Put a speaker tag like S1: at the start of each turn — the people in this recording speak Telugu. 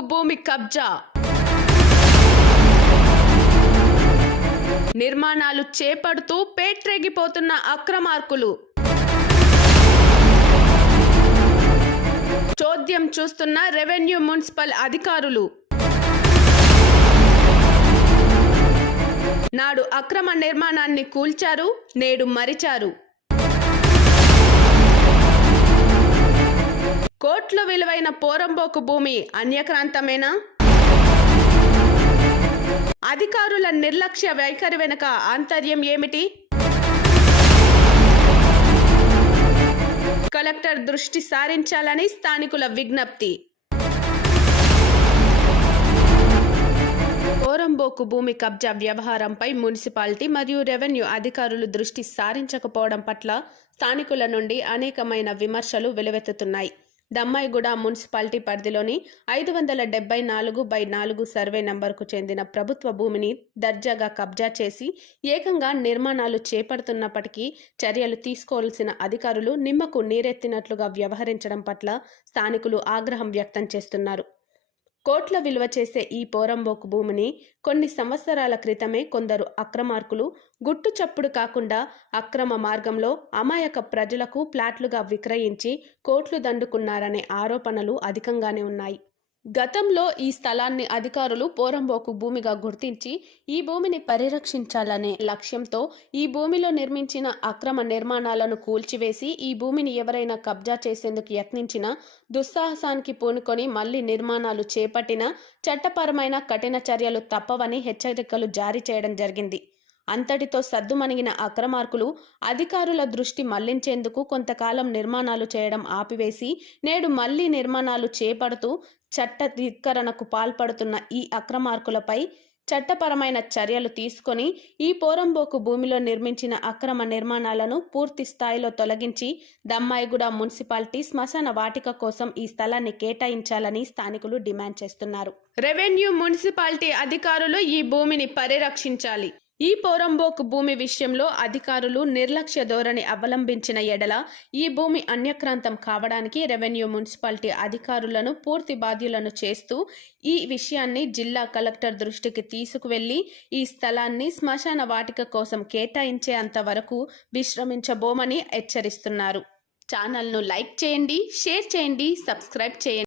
S1: భూమి కబ్జా. నిర్మాణాలు చేపడుతూ పేట్రెగిపోతున్న అక్రమార్కులు. చోద్యం చూస్తున్న రెవెన్యూ మున్సిపల్ అధికారులు. నాడు అక్రమ నిర్మాణాన్ని కూల్చారు నేడు మరిచారు. కోట్ల విలువైన పోరంబోకు భూమి అన్యక్రాంతమేనా? అధికారుల నిర్లక్ష్య వైఖరి వెనుక ఆంతర్యం ఏమిటి? కలెక్టర్ దృష్టి సారించాలని స్థానికుల విజ్ఞప్తి. పోరంబోకు భూమి కబ్జా వ్యవహారంపై మున్సిపాలిటీ మరియు రెవెన్యూ అధికారులు దృష్టి సారించకపోవడం పట్ల స్థానికుల నుండి అనేకమైన విమర్శలు వెలువెత్తుతున్నాయి. దమ్మాయిగూడ మున్సిపాలిటీ పరిధిలోని ఐదు వందల డెబ్బై నాలుగు బై నాలుగు సర్వే నంబర్కు చెందిన ప్రభుత్వ భూమిని దర్జాగా కబ్జా చేసి ఏకంగా నిర్మాణాలు చేపడుతున్నప్పటికీ చర్యలు తీసుకోవాల్సిన అధికారులు నిమ్మకు నీరెత్తినట్లుగా వ్యవహరించడం పట్ల స్థానికులు ఆగ్రహం వ్యక్తం చేస్తున్నారు. కోట్ల విలువ చేసే ఈ పోరంబోకు భూమిని కొన్ని సంవత్సరాల క్రితమే కొందరు అక్రమార్కులు గుట్టు చప్పుడు కాకుండా అక్రమ మార్గంలో అమాయక ప్రజలకు ప్లాట్లుగా విక్రయించి కోట్లు దండుకున్నారనే ఆరోపణలు అధికంగానే ఉన్నాయి. గతంలో ఈ స్థలాన్ని అధికారులు పోరంబోకు భూమిగా గుర్తించి ఈ భూమిని పరిరక్షించాలనే లక్ష్యంతో ఈ భూమిలో నిర్మించిన అక్రమ నిర్మాణాలను కూల్చివేసి ఈ భూమిని ఎవరైనా కబ్జా చేసేందుకు యత్నించినా దుస్సాహసానికి పూనుకొని మళ్ళీ నిర్మాణాలు చేపట్టిన చట్టపరమైన కఠిన చర్యలు తప్పవని హెచ్చరికలు జారీ చేయడం జరిగింది. అంతటితో సద్దుమణిగిన అక్రమార్కులు అధికారుల దృష్టి మళ్ళించేందుకు కొంతకాలం నిర్మాణాలు చేయడం ఆపివేసి నేడు మళ్ళీ నిర్మాణాలు చేపడుతూ చట్టధికరణకు పాల్పడుతున్న ఈ అక్రమార్కులపై చట్టపరమైన చర్యలు తీసుకొని ఈ పోరంబోకు భూమిలో నిర్మించిన అక్రమ నిర్మాణాలను పూర్తి స్థాయిలో తొలగించి దమ్మాయిగూడ మున్సిపాలిటీ శ్మశాన వాటిక కోసం ఈ స్థలాన్ని కేటాయించాలని స్థానికులు డిమాండ్ చేస్తున్నారు. రెవెన్యూ మున్సిపాలిటీ అధికారులు ఈ భూమిని పరిరక్షించాలి. ఈ పోరంబోకు భూమి విషయంలో అధికారులు నిర్లక్ష్య ధోరణి అవలంబించిన ఎడల ఈ భూమి అన్యక్రాంతం కావడానికి రెవెన్యూ మున్సిపాలిటీ అధికారులను పూర్తి బాధ్యులను చేస్తూ ఈ విషయాన్ని జిల్లా కలెక్టర్ దృష్టికి తీసుకువెళ్ళి ఈ స్థలాన్ని శ్మశాన వాటిక కోసం కేటాయించేంత వరకు విశ్రమించబోమని హెచ్చరిస్తున్నారు. ఛానల్ను లైక్ చేయండి షేర్ చేయండి సబ్స్క్రైబ్ చేయండి.